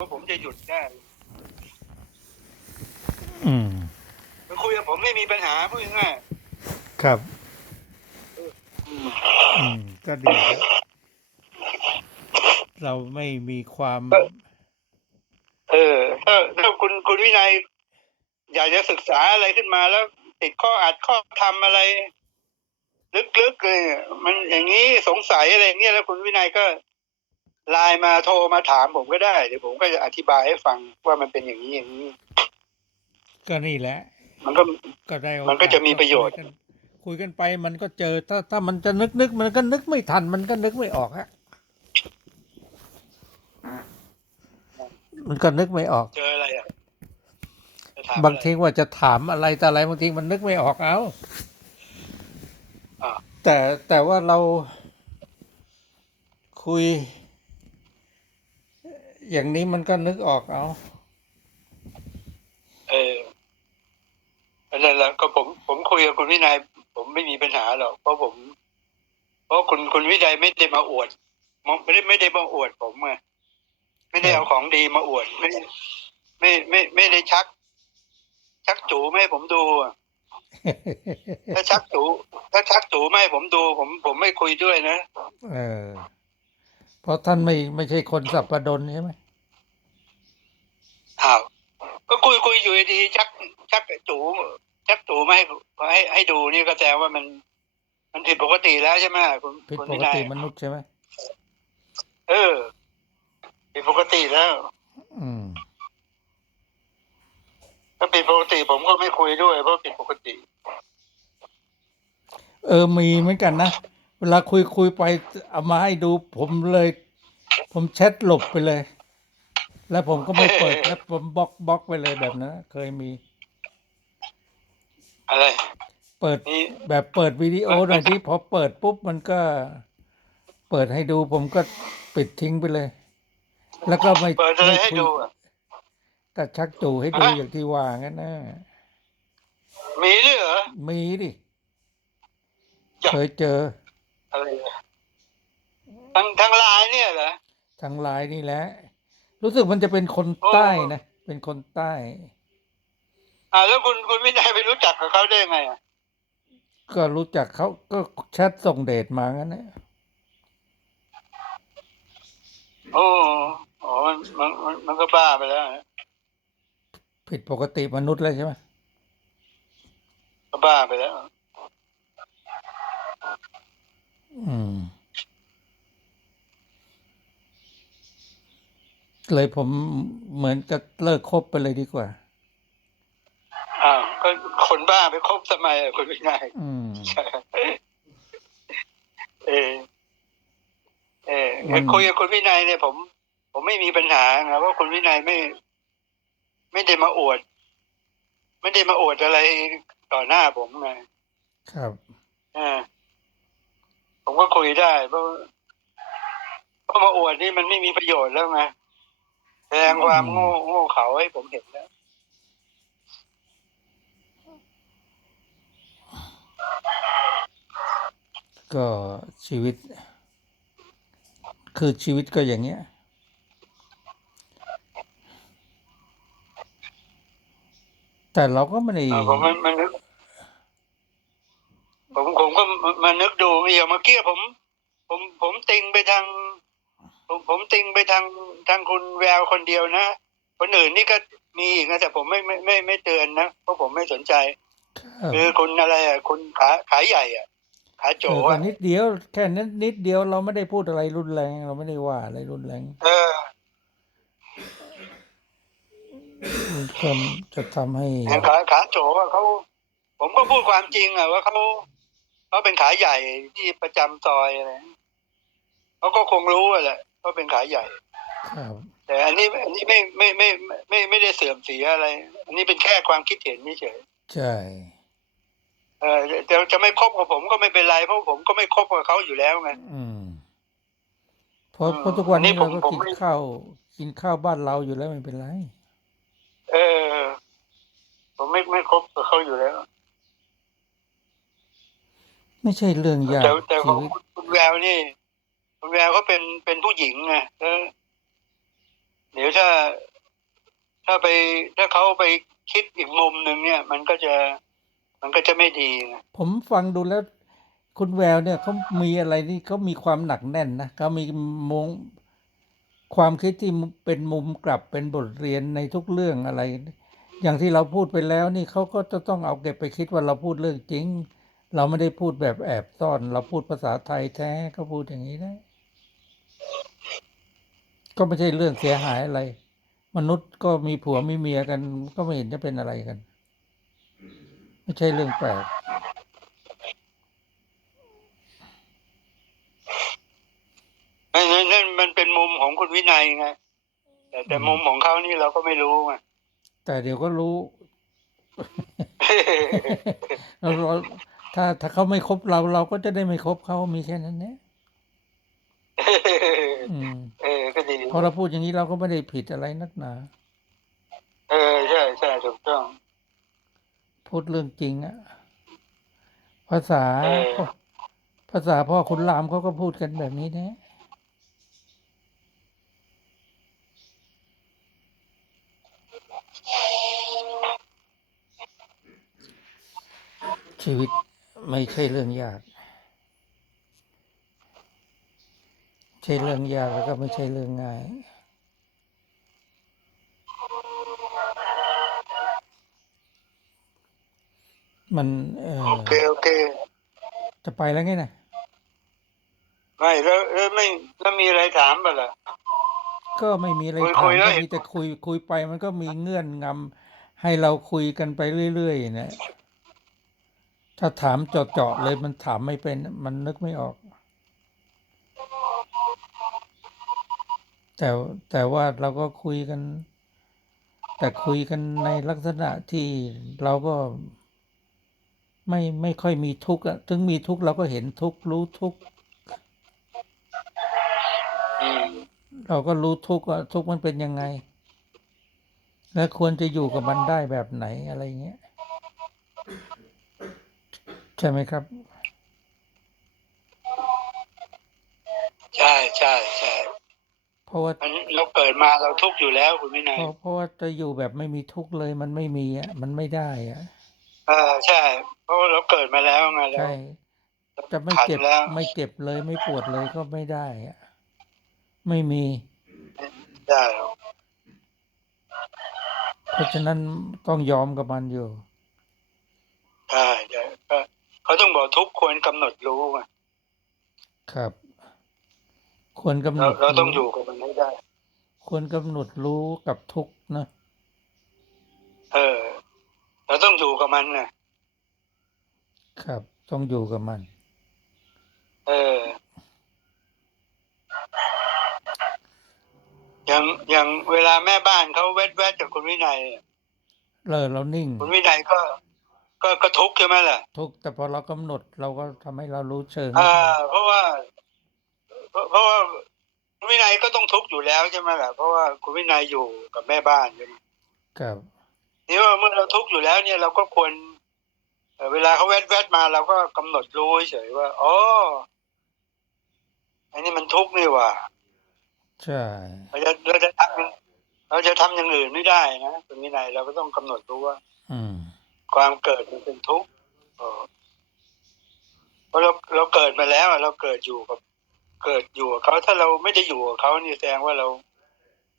ว่าผมจะหยุดได้อืมมาคุยกับผมไม่มีปัญหาพูดง่ายครับๆอืมอืม ก็ดีครับเราไม่มีความ เออถ้าถ้าคุณคุณวินัย อยากจะศึกษาอะไรขึ้นมาแล้ว ติดข้ออัดข้อทำอะไร ลึกๆเลยเนี่ยมันอย่างนี้สงสัยอะไรอย่างเงี้ยแล้วคุณวินัยก็ ไลน์มาโทรมาถามผมก็ได้เดี๋ยวผมก็จะอธิบายให้ฟังว่ามันเป็นอย่างนี้อย่างนี้ ก็นี่แหละ มันก็ก็ได้โอมันก็จะมีประโยชน์คุกันคุยกันไปมันก็เจอถ้าถ้ามันจะนึกนึกมันก็นึกไม่ทัน มันก็นึกไม่ออกฮะมันก็นึกไม่ออก เจออะไรอะจะถามบางอะไรทีว่าจะถามอะไรแต่อะไรบางทีมันนึกไม่ออกเอาอ่าแต่แต่ว่าเราคุย อย่างนี้มันก็นึกออกเอาเอออันนั้นแหละก็ผมผมคุยกับคุณวินัย ผมไม่มีปัญหาหรอกเพราะผม เพราะคุณคุณวินัยไม่ได้มาอวดไม่ได้ไม่ได้มาอวดผมไงไม่ได้เอาของดีมาอวดไม่ไม่ไม่ไม่ได้ชัก ชักจูไม่ให้ผมดูอะถ้าชักจูถ้าชักจูไม่ให้ผมดู ผมผมไม่คุยด้วยนะเออเพ ราะท่านไม่ไม่ใช่คนสับประดนใช่ไหมอ้าวก็คุยคุยอยู่ดีๆชักชักจูชักจูไม่ให้ให้ให้ดูนี่ก็แสดงว่ามัน มันผิดปกติแล้วใช่ไหมคุณผิดคุณปวิกนัยติมนุษย์ใช่ไหมเออผิดปกติแล้ว อืมถ้าผิดปกติผมก็ไม่คุยด้วยเพราะผิดปกติ เออมีเหมือนกันนะ เวลาคุยคุยไปเอามาให้ดูผมเลย ผมแชทหลบไปเลย แล้วผมก็ไม่เปิดแล้วผมบล็อกบล็อกไปเลยแบบนั้นนะเคยมี อะไร เปิดนี่แบบเปิดวิดีโอหน่อยที่พอเปิดปุ๊บมันก็ เปิดให้ดู ผมก็ปิดทิ้งไปเลย แล้วก็ไม่เปิดอะไรไม่ให้คุยดูอะก็ชักจูให้ดูฮะอย่างที่ว่างั้นนะมีด้วยเหรอมีดิจ้ะเคยเจอ อะไรอะทางทางไลน์เนี่ยเหรอทางไลน์นี่แหละ รู้สึกมันจะเป็นคนโอ้ใต้นะ เป็นคนใต้ อ่า แล้วคุณคุณวินัยไปรู้จักกับเขาได้ไงอะก็รู้จักเขาก็แชทส่งเดทมางั้นนะโอ้โอ้มันมันมันมันก็บ้าไปแล้วนะผิดปกติมนุษย์แล้วใช่ไหมก็บ้าไปแล้ว อืม เลยผมเหมือนจะเลิกคบไปเลยดีกว่า อ้าวก็คนบ้าไปคบทำไมอะคุณวินัยอืมเออเออมันคุยกับคุณวินัยเนี่ย ผม ผมไม่มีปัญหานะว่าคุณวินัยไม่ ไม่ได้มาอวด ไม่ได้มาอวดอะไรต่อหน้าผมไงครับ อ่า ผมก็คุยได้เพราะเพราะมาอวดนี่มันไม่มีประโยชน์แล้วไงแสดงความโง่โง่เขาให้ผมเห็นแล้วก็ชีวิต คือชีวิตก็อย่างเงี้ย แต่เราก็ไม่ได้อ่าผมมันมันนึก ผมผมก็มา นึกดูอย่างเมื่อกี้ผม ผมผมติงไปทาง ผมผมติงไปทางทางคุณแววคนเดียวนะคนอื่นนี่ก็มีอีกนะแต่ผมไม่ไม่ไม่ไม่เตือนนะเพราะผมไม่สนใจครับคือคุณอะไรอะคุณขาขาใหญ่อะขาโจเออก็อะนิดเดียวแค่นั้นนิดเดียวเราไม่ได้พูดอะไรรุนแรง เราไม่ได้ว่าอะไรรุนแรง เออก็จะทำให้อย่างขาขาโจอะเขาผมก็พูดความจริงอะว่าเขา เขาเป็นขาใหญ่ที่ประจำซอยอะไรเขาก็คงรู้อะแหละเขาเป็นขาใหญ่ครับแต่อันนี้อันนี้ไม่ไม่ไม่ไม่ไม่ไม่ได้เสื่อมเสียอะไร อันนี้เป็นแค่ความคิดเห็นเฉยใช่ๆเออจะจะไม่คบกับผมก็ไม่เป็นไรเพราะผมก็ไม่คบกับเขาอยู่แล้วไงอืมเพราะอืมเพราะทุกวันนี้อันนี้ผมเราก็ผมกินไม่ข้าวกินข้าวบ้านเราอยู่แล้วไม่เป็นไร เออ ผมไม่ไม่คบกับเขาอยู่แล้ว ไม่ใช่เรื่องยากแต่แต่ขชีองวิตคุณแววนี่ คุณแววเขาเป็นเป็นผู้หญิงไงแล้วเดี๋ยวถ้า ถ้าไปถ้าเขาไปคิดอีกมุมหนึ่งเนี่ย มันก็จะ มันก็จะไม่ดีไงผมฟังดูแล้ว คุณแววเนี่ยเขามีอะไรนี่เขามีความหนักแน่นนะเขามีมุมความคิดที่เป็นมุมกลับเป็นบทเรียนในทุกเรื่องอะไร อย่างที่เราพูดไปแล้วนี่เขาก็จะต้องเอาเก็บไปคิดว่าเราพูดเรื่องจริง เราไม่ได้พูดแบบแอบซ่อน เราพูดภาษาไทยแท้ก็พูดอย่างนี้นะก็ไม่ใช่เรื่องเสียหายอะไร มนุษย์ก็มีผัวมีเมียกัน ก็ไม่เห็นจะเป็นอะไรกัน ไม่ใช่เรื่องแปลกนั่นนั่นนั่นมันเป็นมุมของคุณวินัยไงแต่แต่อืมมุมของเขานี่เราก็ไม่รู้ไงแต่เดี๋ยวก็รู้เราเรา ถ้าถ้าเขาไม่คบเราเราก็จะได้ไม่คบเขามีแค่นั้นเนี่ยอืมเออก็ดีพอเราพูดอย่างนี้เราก็ไม่ได้ผิดอะไรนักหนา เออใช่ใช่ถูกต้อง พูดเรื่องจริงอะภาษาเออพ่อภาษาพ่อคุณรามเขาก็พูดกันแบบนี้นะชีวิต ไม่ใช่เรื่องยาก ใช่เรื่องยากแล้วก็ไม่ใช่เรื่องง่าย มันเออโอเคโอเค จะไปแล้วไงนะไม่แล้วแล้วไม่แล้วมีอะไรถามเปล่าล่ะ ก็ไม่มีอะไรคุยถาคุมยแล้ก็วมีแต่คุยคุยไปมันก็มีเงื่อนงำให้เราคุยกันไปเรื่อยๆนะ ถ้าถามเจาะๆเลยมันถามไม่เป็น มันนึกไม่ออก แต่แต่ว่าเราก็คุยกัน แต่คุยกันในลักษณะที่เราก็ไม่ไม่ค่อยมีทุกข์ถึงมีทุกข์เราก็เห็นทุกข์รู้ทุกข์เราก็รู้ทุกข์ว่าทุกข์มันเป็นยังไง และควรจะอยู่กับมันได้แบบไหนอะไรเงี้ย ใช่ไหมครับ ใช่ใช่ใช่เพราะว่ามันเราเกิดมาเราทุกข์อยู่แล้วคุณวินัยเพราะเพราะว่าจะอยู่แบบไม่มีทุกข์เลย มันไม่มีอะมันไม่ได้อะเออใช่ เพราะว่าเราเกิดมาแล้วไงแล้วใช่จะไม่ขันเจ็บแล้วไม่เจ็บเลยไม่ปวดเลยก็ไม่ได้อะไม่มีได้หรอกเพราะฉะนั้นต้องยอมกับมันอยู่ใช่ใช่ก็ เขาต้องบอกทุกข์ควรกำหนดรู้ไงครับควรกำหนเราดเราต้องอยู่กับมันให้ได้ ควรกำหนดรู้กับทุกข์นะ เออ เราต้องอยู่กับมันนะครับ ต้องอยู่กับมัน เอออย่างอย่างเวลาแม่บ้านเขาเวทแวดกับคุณวินัยเนี่ยเลยเรานิ่ง คุณวินัยก็ ก็ก็ทุกข์ใช่ไหมล่ะ ทุกข์แต่พอเรากำหนดเราก็ทำให้เรารู้เชิงอ่าเพราะว่า เพราะเพราะว่าคุณวินัยก็ต้องทุกข์อยู่แล้วใช่ไหมล่ะเพราะว่าคุณวินัยอยู่กับแม่บ้านใช่ไหมครับนี่ว่าเมื่อเราทุกข์อยู่แล้วเนี่ยเราก็ควรเอ่อเวลาเขาแวดแวดมาเราก็กำหนดรู้เฉยๆว่าอ๋ออันนี้มันทุกข์นี่หว่าใช่เราจะเราจะทำอย่างเราจะทำอย่างอื่นไม่ได้นะตรงนี้ในเราก็ต้องกำหนดรู้ว่า อืม ความเกิดมันเป็นทุกข์เพราะเราเราเกิดมาแล้วเราเกิดอยู่กับเกิดอยู่กับเขาถ้าเราไม่ได้อยู่กับเขานี่แสดงว่าเรา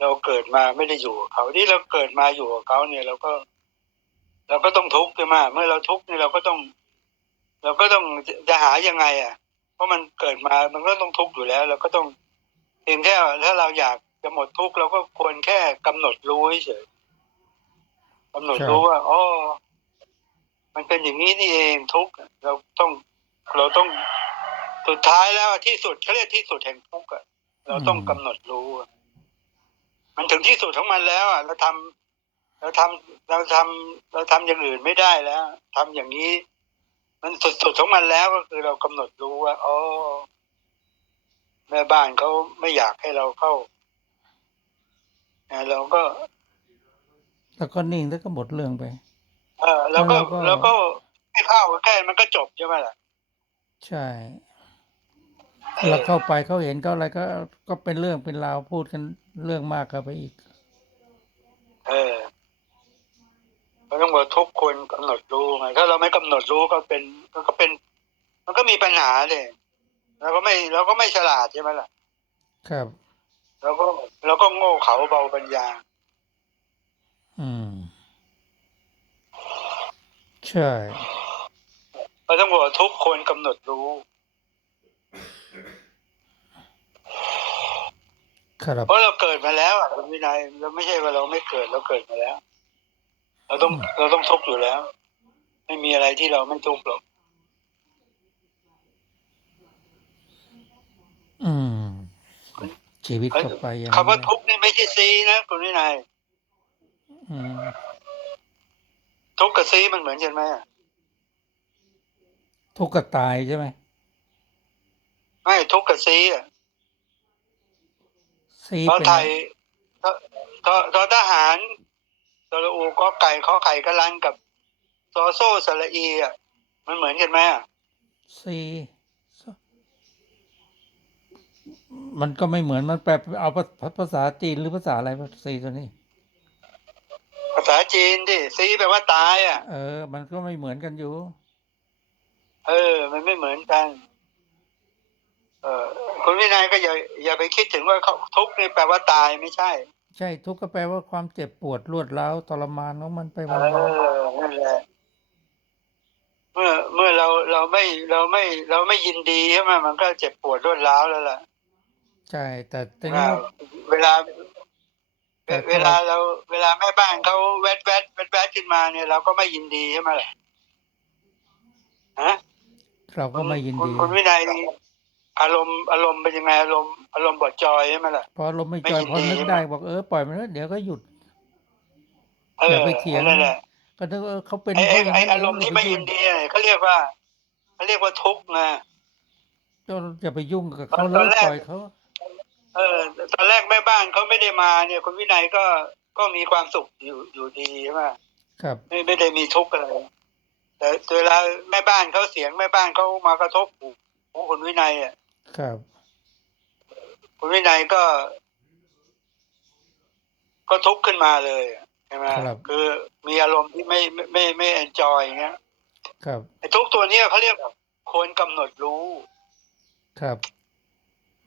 เราเกิดมาไม่ได้อยู่กับเขาที่เราเกิดมาอยู่กับเขาเนี่ยเราก็ เราก็ต้องทุกข์ใช่ไหมเมื่อเราทุกข์เนี่ยเราก็ต้อง เราก็ต้องจะหายังไง อะ เพราะมันเกิดมามันก็ต้องทุกข์อยู่แล้ว เราก็ต้องเพียงแค่ถ้าเราอยากจะหมดทุกข์เราก็ควรแค่กำหนดรู้เฉยกำหนดรู้ว่าอ๋อ มันเป็นอย่างนี้นี่เองทุกเราต้องเราต้องสุดท้ายแล้วที่สุดเขาเรียกที่สุดแห่งทุกข์อะเราต้องกำหนดรู้ มันถึงที่สุดของมันแล้วอะเราทำเราทำเราทำเราทำอย่างอื่นไม่ได้แล้วทำอย่างนี้ มันสุดๆของมันแล้วก็คือเรากำหนดรู้ว่าอ๋อแม่บ้านเขาไม่อยากให้เราเข้าเราก็แล้วก็นิ่งแล้วก็หมดเรื่องไป เออเราก็แล้วเราก็เราก็ให้เข้าแค่มันก็จบใช่ไหมล่ะใช่แล้วเข้าไปเขาเห็นก็อะไรก็ก็เป็นเรื่องเป็นราวพูดกันเรื่องมากเข้าไปอีก เออเราต้องบอกทุกคนกำหนดรู้ไงถ้าเราไม่กำหนดรู้ก็เป็นก็เป็น มันก็มีปัญหาเลยเราก็ไม่เราก็ไม่ฉลาดใช่ไหมล่ะ ครับเราก็เราก็โง่เขาเบาปัญญา อืม ใช่เราต้องบอกว่าทุกคนกำหนดรู้ครับเพราะเราเกิดมาแล้วอะคุณวินัยเราไม่ใช่ว่าเราไม่เกิดเราเกิดมาแล้ว เราต้องเราต้องทุกข์อยู่แล้ว ไม่มีอะไรที่เราไม่ทุกข์หรอกอืมชีวิตต่อไปอย่างคำว่าทุกข์นี่ไม่ใช่ซีนะคุณวินัยอืม ทุกข์กับซีมันเหมือนกันไหมอะทุกข์กับตายใช่ไหมไม่ทุกข์กับซีอะซีเพราะเป็นไทยททททหารตระอูก็ไก่ขอไข่กะลันกับซอโซ่สระอีอะมันเหมือนกันไหมอะซีมันก็ไม่เหมือนมันแปลเอาภาภาษาจีนหรือภาษาอะไรซีตัวนี้ภาษาจีนดิซีแปลว่าตายอะ เออ มันก็ไม่เหมือนกันอยู่ เออ มันไม่เหมือนกัน เออคุณวินัยก็อย่าอย่าไปคิดถึงว่าเขาทุกข์นี่แปลว่าตายไม่ใช่ ใช่ทุกข์ก็แปลว่าความเจ็บปวดรวดร้าวทรมานของมันไปเอวันอนั่นแหละเมื่อเมื่อเราเราไม่เราไม่เราไม่ยินดีใช่ไหมมันก็เจ็บปวดรวดร้าวแล้วล่ะๆใช่ แต่ทีนี้ว่าเวลาแต่ เวลาเราเวลาแม่บ้านเขาแวดแวดแวดแวดขึ้นมาเนี่ยเราก็ไม่ยินดีใช่ไหมล่ะฮะเราก็ไม่ยินคุณดีคุณวินัยอารมณ์อารมณ์เป็นยังไงอารมณ์อารมณ์บดจอยใช่ไหมล่ะพอลมไม่ไม่จอยยินพอดีนึกใช่ไหมได้บอกเออปล่อยมันแล้วเดี๋ยวก็หยุดเออย่าอไปเถียงนั่นแหละก็นึกว่าเออเขาเป็นไอ้เพไอ้ราะอย่างไอ้นั้นอารมณ์ที่ไม่ยินดีเนี่ยเขาเรียกว่าเขาเรียกว่าทุกข์นะก็อย่าไปยุ่งกับเขาตเลอนยแรกปล่อยเขาเออตอนแรกแม่บ้านเขาไม่ได้มาเนี่ยคุณวินัยก็ก็มีความสุขอยู่อยู่ดีใช่ไหมครับ ไม่ไม่ได้มีทุกข์อะไรแต่เวลาแม่บ้านเขาเสียงแม่บ้านเขามากระทบหูของคุณวินัยอะครับคุณวินัยก็ ก็ทุกข์ขึ้นมาเลยอะใช่ไหมครับคือมีอารมณ์ที่ไม่ไม่ไม่ไม่เอนจอยอย่างเงี้ย ครับไอ้ทุกข์ตัวเนี้ยเขาเรียกควรกำหนดรู้ ครับ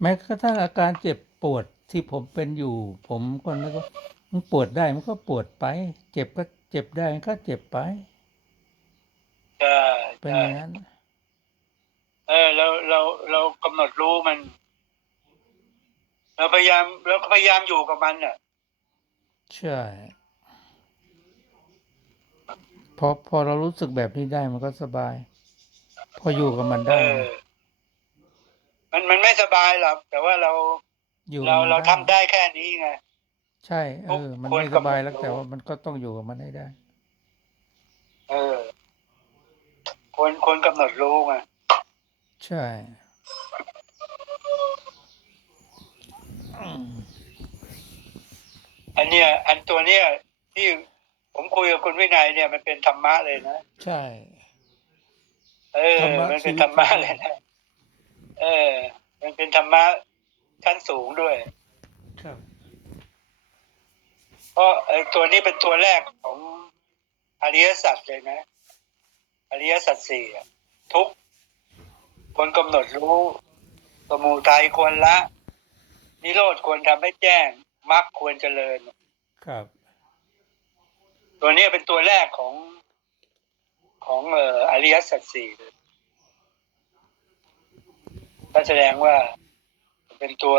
แม้กระทั่งอาการเจ็บปวดที่ผมเป็นอยู่ ผมก็นึกว่ามันปวดได้มันก็ปวดไป เจ็บก็เจ็บได้มันก็เจ็บไปใช่เป็นใช่อย่างนั้นเออเราเราเรากำหนดรู้มัน เราพยายามเราก็พยายามอยู่กับมันน่ะใช่พอพอเรารู้สึกแบบนี้ได้มันก็สบาย พออยู่กับมันเอได้อ มันมันไม่สบายหรอกแต่ว่าเราอยู่กับเรามันเราทำได้แค่นี้ไงใช่เออมันควรไม่สบายกำหนดแล้วรู้แต่ว่ามันก็ต้องอยู่กับมันให้ได้ เออควรควรกำหนดรู้ไงใช่อืมอันเนี้ย อันตัวเนี้ยที่ผมคุยกับคุณวินัยเนี่ยมันเป็นธรรมะเลยนะ ใช่ เออธรรมะมันเป็นชีวิตธรรมะเลยนะ เออ มันเป็นธรรมะชั้นสูงด้วย ครับ เพราะไอ้ตัวนี้เป็นตัวแรกของอริยสัจเลยนะอริยสัจสี่อะทุกข์ควรกำหนดรู้สมุทัยควรละ นิโรธควรทำให้แจ้งมรรคควรเจริญ ครับ ตัวนี้เป็นตัวแรกของของเอ่ออริยสัจสี่เลย ก็แสดงว่าเป็นตัว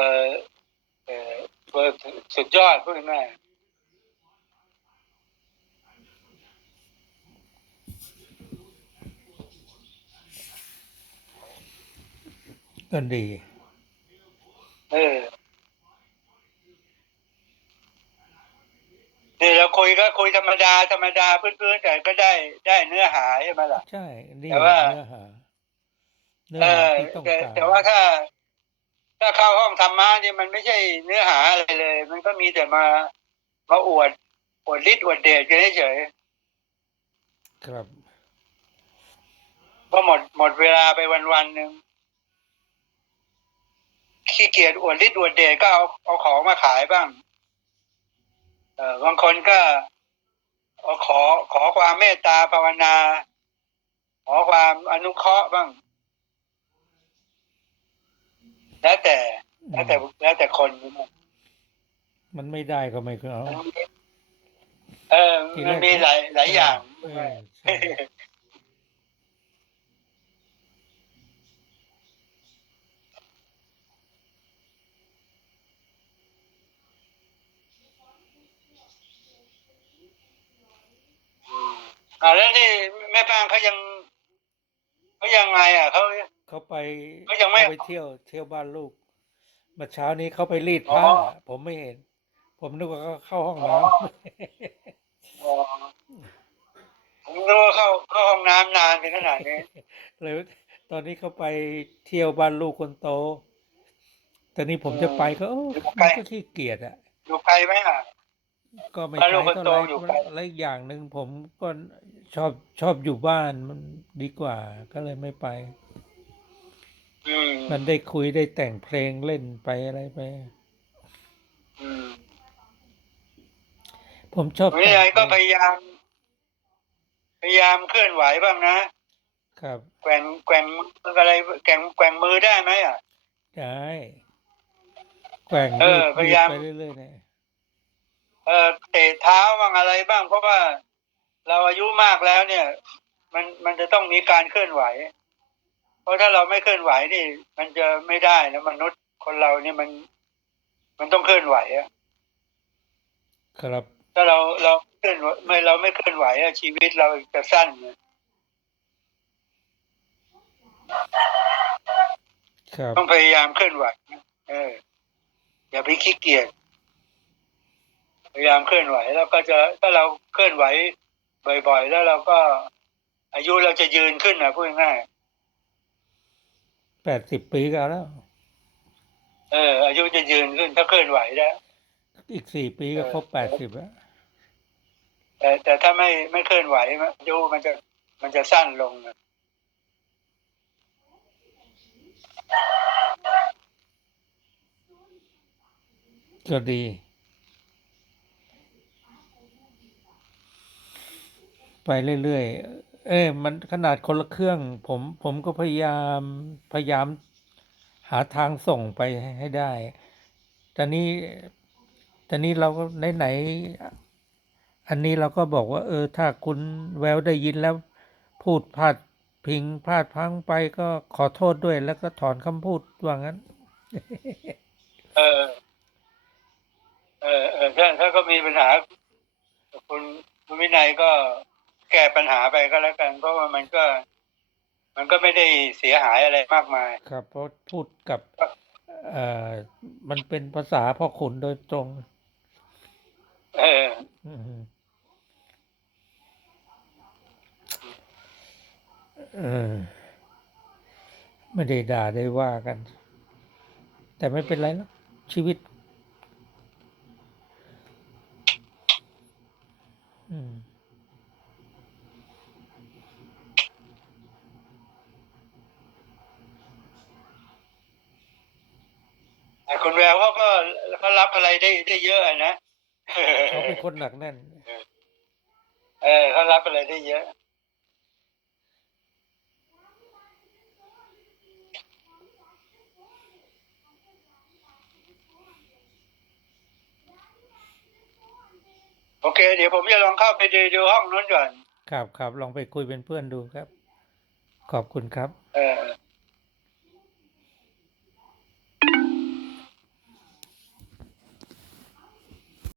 เอ่อตัวสุดยอดพูดง่ายก็ดี เออนี่เราคุยก็คุยธรรมดาธรรมดาพื้นๆแต่ก็ได้ได้เนื้อหาใช่ไหมล่ะ ใช่ ดีแต่ว่าเนื้อหา เนื้อเอหาอที่ต้องแต่การแต่ว่าถ้า ถ้าเข้าห้องธรรมะเนี่ยมันไม่ใช่เนื้อหาอะไรเลย มันก็มีแต่มามาอวดอวดฤทธิ์อวดเดชกันเฉยครับๆก็หมดหมดเวลาไปวันวันๆหนึ่งขี้เกียจอวดฤทธิ์อวดเดชก็เอาเอาของมาขายบ้าง เออบางคนก็ขอขอความเมตตาภาวนา ขอความอนุเคราะห์บ้าง แล้วแต่แล้วแต่แล้วแต่คนมันไม่ได้ก็ไม่เอาเออทีแรกมันมีหลายหลายอย่างเออใช่อ่าแล้วนี่แม่ป้างเขายังเขายังไงอะเขา เขาไปเขายังไม่ เขาไปเที่ยวเที่ยวบ้านลูกเมื่อเช้านี้เขาไปรีดผ้าอ๋อ ผมไม่เห็น ผมนึกว่าเขาเข้าห้องน้อ๋อผมรู้ว่าเข้าเข้าห้องน้ำนานเป็นขนาดนี้ำเลยตอนนี้เขาไปเที่ยวบ้านลูกคนโตตอนนี้ผมจะไปก็เอออยู่ไกลมันก็ขี้เกียจอะ อยู่ไกลไหมอะ ก็ไม่บ้านลูไกลกคนเท่าโตไหรอยู่ไกล และอีกอย่างหนึ่งผมก็ชอบชอบอยู่บ้านมันดีกว่า ก็เลยไม่ไปอื มมันได้คุยได้แต่งเพลงเล่นไปอะไรไปอืมผมชอบวินัยก็แต่งเพลงพยายาม พยายามเคลื่อนไหวบ้างนะ ครับ แกว่งแกว่งมืออะไรแกว่งแกว่งมือได้ไหมอะได้แกว่งเอยือดพยายามยืดไปเรื่อยๆเนี่ยเออเตะเท้าบ้างอะไรบ้าง เพราะว่าเราอายุมากแล้วเนี่ย มันมันจะต้องมีการเคลื่อนไหว เพราะถ้าเราไม่เคลื่อนไหวนี่ มันจะไม่ได้นะมนุษย์คนเราเนี่ยมัน มันต้องเคลื่อนไหวอะครับ ถ้าเราเราเคลื่อนไหวไม่เราไม่เคลื่อนไหวอะชีวิตเราจะสั้นเนี่ยครับต้องพยายามเคลื่อนไหวนะเอออย่าไปขี้เกียจพยายามเคลื่อนไหว แล้วก็จะถ้าเราเคลื่อนไหวบ่อยๆ แล้วเราก็อายุเราจะยืนขึ้นนะพูดง่าย แปดสิบปีก็เอาแล้วๆเออ อายุจะยืนขึ้นถ้าเคลื่อนไหวแล้วอีกสี่ปีก็เออครบแปดสิบแล้ว แต่แต่ถ้าไม่ไม่เคลื่อนไหวอายุมันจะมันจะสั้นลงนะก็ดี ไปเรื่อยๆ เอ้ยมันขนาดคนละเครื่อง ผมผมก็พยายามพยายามหาทางส่งไปให้ได้ แตอนนี้ตอนี้เราก็ไหนๆอันนี้เราก็บอกว่า เออ ถ้าคุณแววได้ยินแล้ว พูดพลาดพิงพลาดพังไปก็ขอโทษด้วย แล้วก็ถอนคำพูดว่างั้น เออ เออเออถ้าถ้าก็มีปัญหา คุณคุณวินัยก็ แก้ปัญหาไปก็แล้วกัน เพราะว่ามันก็ มันก็ไม่ได้เสียหายอะไรมากมาย ครับเพราะพูดกับเอ่อมันเป็นภาษาพ่อขุนโดยตรง เอออืมเออไม่ได้ด่าได้ว่ากัน แต่ไม่เป็นไรหรอกชีวิต อืม แต่ คุณแววเขาก็เขารับอะไรได้ได้เยอะอะนะเขาเป็นคนหนักแน่น เออเขารับอะไรได้เยอะ โอเค เดี๋ยวผมจะลองเข้าไปดูดูห้องนู้นก่อน ครับครับลองไปคุยเป็นเพื่อนดูครับ ขอบคุณครับ